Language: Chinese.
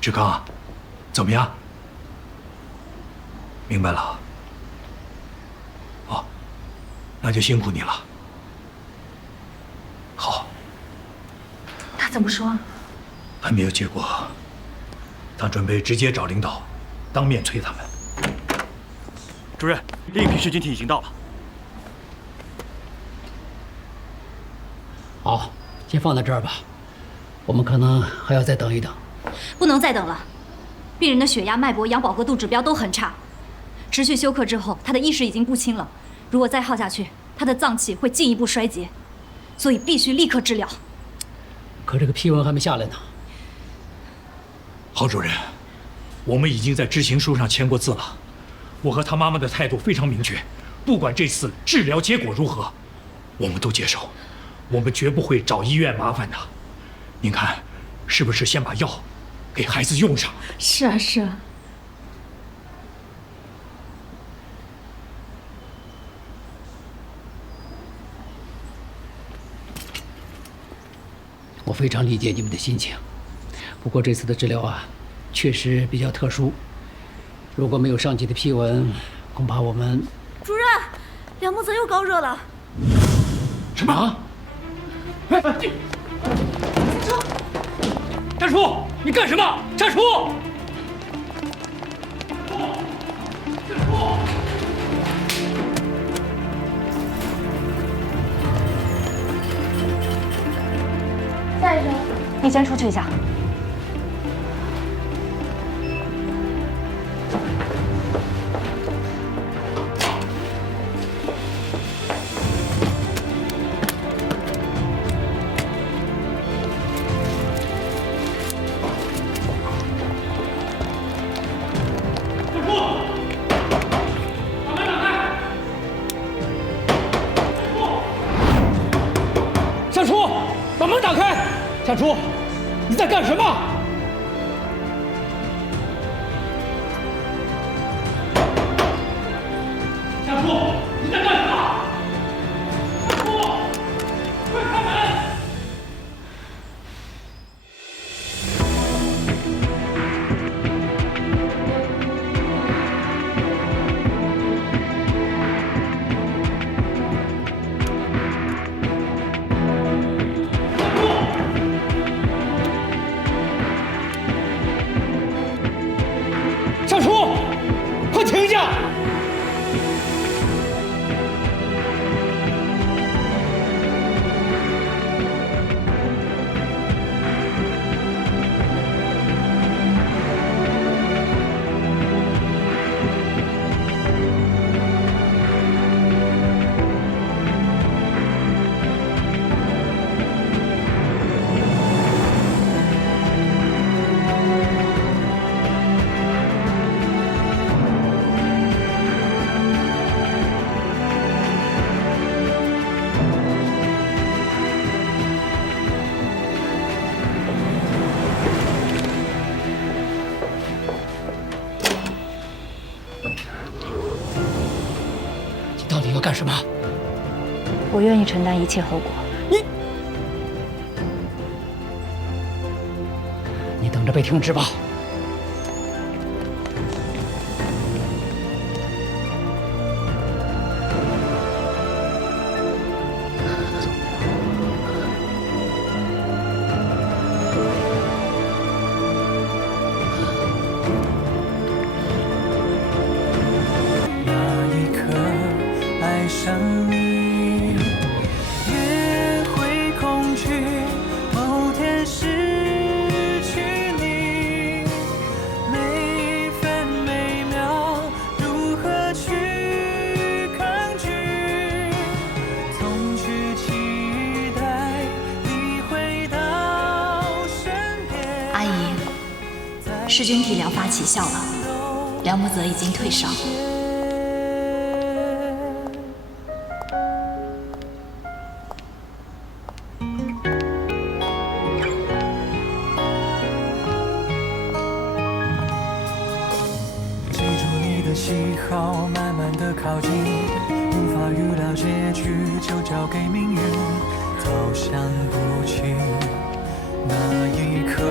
志刚，怎么样？明白了。哦，那就辛苦你了。好，他怎么说？还没有结果。他准备直接找领导，当面催他们。主任，另一批世军体已经到了。好，先放在这儿吧。我们可能还要再等一等。不能再等了，病人的血压、脉搏、氧饱和度指标都很差，持续休克之后，他的意识已经不清了。如果再耗下去，他的脏器会进一步衰竭，所以必须立刻治疗。可这个批文还没下来呢。郝主任，我们已经在知情书上签过字了。我和他妈妈的态度非常明确，不管这次治疗结果如何，我们都接受，我们绝不会找医院麻烦的。您看，是不是先把药给孩子用上？是啊，是啊。我非常理解你们的心情。不过这次的治疗啊，确实比较特殊。如果没有上级的批文，恐怕我们……主任，梁木泽又高热了。什么？哎，你站住！你干什么？站住！站住！夏医生，你先出去一下。开！夏初，你在干什么？夏初，到底要干什么？我愿意承担一切后果。你等着被停职吧。爱上你，也会恐惧某天失去你。每分每秒如何去抗拒？总去期待你回到身边。阿姨，噬菌体疗法起效了，梁木泽已经退烧。的喜好慢慢的靠近无法预料结局就交给命运好想不起那一刻